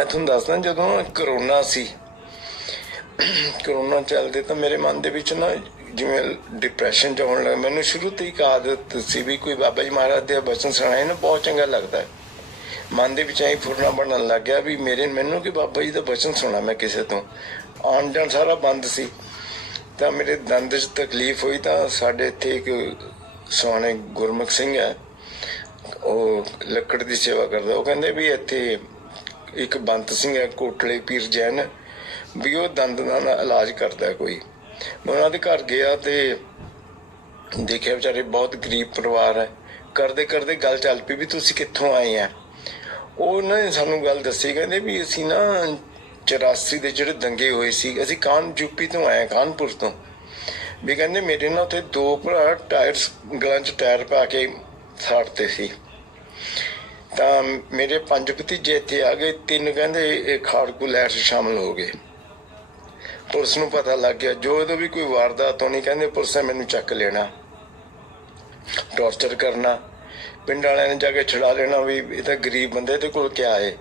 ਮੈਂ ਤੁਹਾਨੂੰ ਦੱਸਦਾ, ਜਦੋਂ ਕਰੋਨਾ ਸੀ, ਕਰੋਨਾ ਚੱਲਦੇ ਤਾਂ ਮੇਰੇ ਮਨ ਦੇ ਵਿੱਚ ਨਾ ਜਿਵੇਂ ਡਿਪਰੈਸ਼ਨ ਚ ਆਉਣ ਲੱਗਾ ਮੈਨੂੰ ਸ਼ੁਰੂ ਤੋਂ ਹੀ ਇੱਕ ਆਦਤ ਸੀ ਵੀ ਕੋਈ ਬਾਬਾ ਜੀ ਮਹਾਰਾਜ ਦੇ ਬਚਨ ਸੁਣਾਏ ਨਾ, ਬਹੁਤ ਚੰਗਾ ਲੱਗਦਾ। ਮਨ ਦੇ ਵਿੱਚ ਐਂ ਫੁਰਨਾ ਬਣਨ ਲੱਗ ਗਿਆ ਵੀ ਮੇਰੇ, ਮੈਨੂੰ ਕਿ ਬਾਬਾ ਜੀ ਦਾ ਬਚਨ ਸੁਣਾ ਮੈਂ ਕਿਸੇ ਤੋਂ। ਆਉਣ ਜਾਣ ਸਾਰਾ ਬੰਦ ਸੀ। ਤਾਂ ਮੇਰੇ ਦੰਦ 'ਚ ਤਕਲੀਫ ਹੋਈ ਤਾਂ ਸਾਡੇ ਇੱਥੇ ਇੱਕ ਸੋਹਣੇ ਗੁਰਮੁਖ ਸਿੰਘ ਹੈ, ਉਹ ਲੱਕੜ ਦੀ ਸੇਵਾ ਕਰਦਾ। ਉਹ ਕਹਿੰਦੇ ਵੀ ਇੱਥੇ ਇੱਕ ਬੰਤ ਸਿੰਘ ਹੈ ਕੋਟਲੇ ਪੀਰ ਜੈਨ ਵੀ ਉਹ ਦੰਦ ਦਾ ਇਲਾਜ ਕਰਦਾ ਕੋਈ। ਮੈਂ ਉਹਨਾਂ ਦੇ ਘਰ ਗਿਆ ਤੇ ਦੇਖਿਆ ਵਿਚਾਰੇ ਬਹੁਤ ਗਰੀਬ ਪਰਿਵਾਰ ਹੈ। ਕਰਦੇ ਕਰਦੇ ਗੱਲ ਚੱਲ ਪਈ ਵੀ ਤੁਸੀਂ ਕਿੱਥੋਂ ਆਏ ਆ? ਉਹਨਾਂ ਨੇ ਸਾਨੂੰ ਗੱਲ ਦੱਸੀ ਕਹਿੰਦੇ ਵੀ ਅਸੀਂ ਨਾ 84 ਦੇ ਜਿਹੜੇ ਦੰਗੇ ਹੋਏ ਸੀ ਅਸੀਂ ਕਾਨ ਯੂਪੀ ਤੋਂ ਆਏ ਹਾਂ, ਕਾਨਪੁਰ ਤੋਂ? ਵੀ ਕਹਿੰਦੇ ਮੇਰੇ ਨਾਲ ਉੱਥੇ ਦੋ ਭਰਾ ਟਾਇਰਸ ਗਲਾਂ 'ਚ ਟਾਇਰ ਪਾ ਕੇ ਸਾੜਤੇ ਸੀ। ਤਾਂ ਮੇਰੇ ਪੰਜ ਭਤੀਜੇ ਇੱਥੇ ਆ ਗਏ, ਤਿੰਨ ਕਹਿੰਦੇ ਇਹ ਖਾੜਕੂ ਲਹਿਰ 'ਚ ਸ਼ਾਮਲ ਹੋ ਗਏ। ਪੁਲਿਸ ਨੂੰ ਪਤਾ ਲੱਗ ਗਿਆ, ਜੋ ਇਹਦੋਂ ਵੀ ਕੋਈ ਵਾਰਦਾਤ ਹੋਣੀ ਕਹਿੰਦੇ ਪੁਲਿਸ ਨੇ ਮੈਨੂੰ ਚੱਕ ਲੈਣਾ ਟੌਰਚਰ ਕਰਨਾ, ਪਿੰਡ ਵਾਲਿਆਂ ਨੇ ਜਾ ਕੇ ਛੁਡਾ ਲੈਣਾ ਵੀ ਇਹ ਤਾਂ ਗਰੀਬ ਬੰਦੇ ਤੇ ਕੋਲ ਕਿਆ ਹੈ।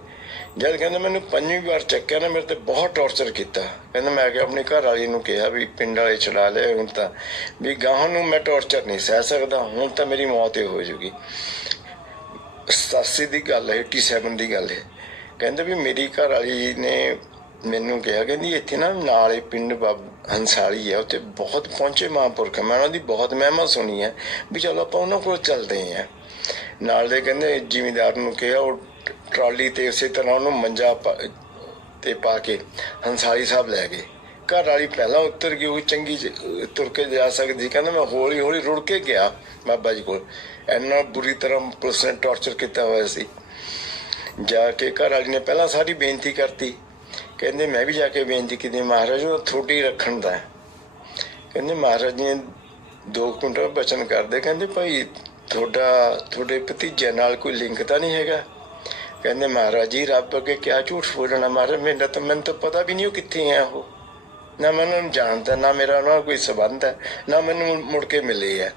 ਜਦ ਕਹਿੰਦਾ ਮੈਨੂੰ ਪੰਜਵੀਂ ਵਾਰ ਚੱਕਿਆ ਨਾ, ਮੇਰੇ ਤੇ ਬਹੁਤ ਟੌਰਚਰ ਕੀਤਾ। ਕਹਿੰਦਾ ਮੈਂ ਕਿ ਆਪਣੀ ਘਰ ਵਾਲੀ ਨੂੰ ਕਿਹਾ ਵੀ ਪਿੰਡ ਵਾਲੇ ਛੁਡਾ ਲੈ ਹੁਣ ਤਾਂ। ਵੀ ਗਾਹਾਂ ਨੂੰ ਮੈਂ ਟੌਰਚਰ ਨਹੀਂ ਸਹਿ ਸਕਦਾ, ਹੁਣ ਤਾਂ ਮੇਰੀ ਮੌਤ ਹੀ ਹੋ ਜੂਗੀ। 87 ਦੀ ਗੱਲ ਹੈ 87 ਦੀ ਗੱਲ ਹੈ। ਕਹਿੰਦੇ ਵੀ ਮੇਰੀ ਘਰ ਵਾਲੀ ਨੇ ਮੈਨੂੰ ਕਿਹਾ, ਕਹਿੰਦੀ ਇੱਥੇ ਨਾ ਨਾਲੇ ਪਿੰਡ ਬਾਬ ਹੰਸਾਲੀ ਹੈ ਉੱਥੇ ਬਹੁਤ ਪਹੁੰਚੇ ਮਹਾਂਪੁਰਖ ਮੈਂ ਉਹਨਾਂ ਦੀ ਬਹੁਤ ਮਹਿਮਾ ਸੁਣੀ ਹੈ ਵੀ ਚਲੋ ਆਪਾਂ ਉਹਨਾਂ ਕੋਲ ਚੱਲਦੇ ਹਾਂ ਨਾਲ ਦੇ ਕਹਿੰਦੇ ਜ਼ਿਮੀਦਾਰ ਨੂੰ ਕਿਹਾ, ਉਹ ਟਰਾਲੀ ਤੇ ਉਸੇ ਤਰ੍ਹਾਂ ਉਹਨੂੰ ਮੰਜਾ ਪਾ- ਤੇ ਪਾ ਕੇ ਹੰਸਾਲੀ ਸਾਹਿਬ ਲੈ ਗਏ। ਘਰ ਵਾਲੀ ਪਹਿਲਾਂ ਉੱਤਰ ਗਈ, ਉਹ ਚੰਗੀ ਤੁਰ ਕੇ ਜਾ ਸਕਦੀ। ਸੀ। ਕਹਿੰਦਾ ਮੈਂ ਹੌਲੀ ਹੌਲੀ ਰੁੜ ਕੇ ਗਿਆ ਬਾਬਾ ਜੀ ਕੋਲ। ਐਨਾ ਬੁਰੀ ਤਰ੍ਹਾਂ ਪੁਲਿਸ ਨੇ ਟੌਰਚਰ ਕੀਤਾ ਹੋਇਆ ਸੀ। ਜਾ ਕੇ ਘਰ ਵਾਲੀ ਨੇ ਪਹਿਲਾਂ ਸਾਰੀ ਬੇਨਤੀ ਕਰਤੀ। ਕਹਿੰਦੇ, ਮੈਂ ਵੀ ਜਾ ਕੇ ਬੇਨਤੀ ਕੀਤੀ, ਮਹਾਰਾਜ, ਉਹ ਥੋੜੀ ਰੱਖਣ ਦਾ ਕਹਿੰਦੇ, ਮਹਾਰਾਜ ਨੇ ਦੋ ਕੁੰਟਲ ਬਚਨ ਕਰਦੇ। ਕਹਿੰਦੇ, ਭਾਈ, ਤੁਹਾਡਾ, ਤੁਹਾਡੇ ਭਤੀਜੇ ਨਾਲ ਕੋਈ ਲਿੰਕ ਤਾਂ ਨਹੀਂ ਹੈਗਾ? ਕਹਿੰਦੇ, ਮਹਾਰਾਜ ਜੀ, ਰੱਬ ਅੱਗੇ ਕਿਆ ਝੂਠ ਬੋਲਣਾ, ਮਹਾਰਾਜ, ਮੇਰਾ ਤਾਂ, ਮੈਨੂੰ ਤਾਂ ਪਤਾ ਵੀ ਨਹੀਂ ਉਹ ਕਿੱਥੇ ਆ ਉਹ। ਨਾ ਮੈਂ ਉਹਨਾਂ ਨੂੰ ਜਾਣਦਾ, ਨਾ ਮੇਰਾ ਉਹਨਾਂ ਨਾਲ ਕੋਈ ਸਬੰਧ ਹੈ, ਨਾ ਮੈਨੂੰ ਮੁੜ ਕੇ ਮਿਲੇ ਹੈ।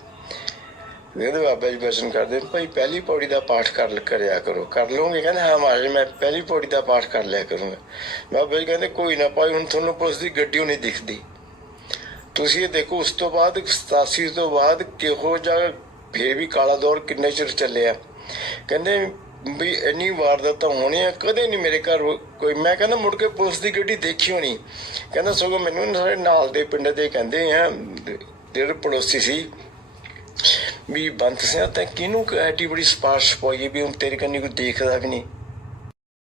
ਵੇਦ ਬਾਬਾ ਜੀ ਬਚਨ ਕਰਦੇ, ਭਾਈ ਪਹਿਲੀ ਪੌੜੀ ਦਾ ਪਾਠ ਕਰ ਕਰਿਆ ਕਰੋ। ਕਰ ਲਓਗੇ? ਕਹਿੰਦੇ, ਹਾਂ ਮਹਾਰਾਜ, ਮੈਂ ਪਹਿਲੀ ਪੌੜੀ ਦਾ ਪਾਠ ਕਰ ਲਿਆ ਕਰੂੰਗਾ। ਬਾਬਾ ਜੀ ਕਹਿੰਦੇ, ਕੋਈ ਨਾ ਭਾਈ, ਹੁਣ ਤੁਹਾਨੂੰ ਪੁਲਿਸ ਦੀ ਗੱਡੀ ਓ ਨਹੀਂ ਦਿਖਦੀ। ਤੁਸੀਂ ਇਹ ਦੇਖੋ, ਉਸ ਤੋਂ ਬਾਅਦ 87 ਤੋਂ ਬਾਅਦ ਕਿਹੋ ਜਿਹਾ ਫੇਰ ਵੀ ਕਾਲਾ ਦੌਰ ਕਿੰਨੇ ਚਿਰ ਚੱਲਿਆ। ਕਹਿੰਦੇ ਵੀ ਇੰਨੀ ਵਾਰਦਾਤਾਂ ਹੋਣੀਆਂ ਕਦੇ ਨਹੀਂ ਮੇਰੇ ਘਰ ਕੋਈ ਮੈਂ ਕਹਿੰਦਾ ਮੁੜ ਕੇ ਪੁਲਿਸ ਦੀ ਗੱਡੀ ਦੇਖੀ ਹੋਣੀ। ਕਹਿੰਦਾ ਸਗੋਂ ਮੈਨੂੰ ਨਾ ਸਾਡੇ ਨਾਲ ਦੇ ਪਿੰਡ ਦੇ ਕਹਿੰਦੇ ਆ, ਜਿਹੜੇ ਪੜੋਸੀ ਸੀ, ਵੀ ਬੰਤ ਸਿੰਘ, ਤਾਂ ਕਿਹਨੂੰ ਐਡੀ ਬੜੀ ਸਪਾਰਸ਼ ਪਾਈ ਵੀ ਹੁਣ ਤੇਰੇ ਕੰਨੀ ਕੋਈ ਦੇਖਦਾ ਵੀ ਨਹੀਂ?